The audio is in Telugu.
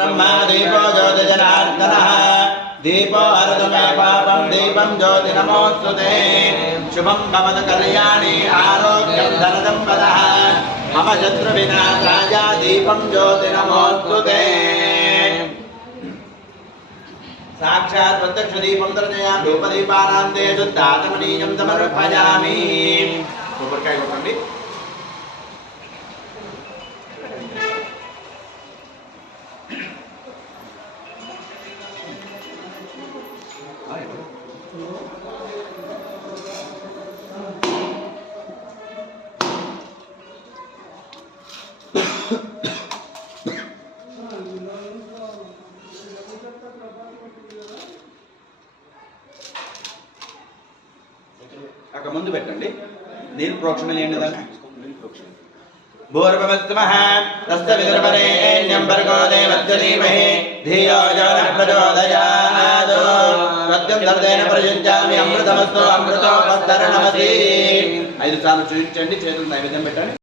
ब्रह्मा दीपो ज्योतिजनार्दनः दीपो हरतु मे पापं दीपं ज्योति नमोऽस्तुते शुभं भवतु कल्याणी आरोग्यं धनसम्पदः मम शत्रुविनाशाय दीपं ज्योति नमोऽस्तुते साक्षात् प्रत्यक्ष दीपं दर्शयामि धूपदीपानां शुद्धात्मनीयं समर्पयामि कोबरकाय कोट्टंడి అక్కడ ముందు పెట్టండి నీరు ప్రోక్షణ చేయండి దాన్ని భూర్భవస్తమః తస్య విదుర్వరేణ్యం భర్గో దేవస్య ధీమహి ధియో యో నః ప్రచోదయాత్ సత్యం దర్దేన ప్రయుజ్యామి అమృతమస్తు అమృతోపస్తరణమసి 5 సార్లు చూపించండి చేతులు నైవేద్యం పెట్టండి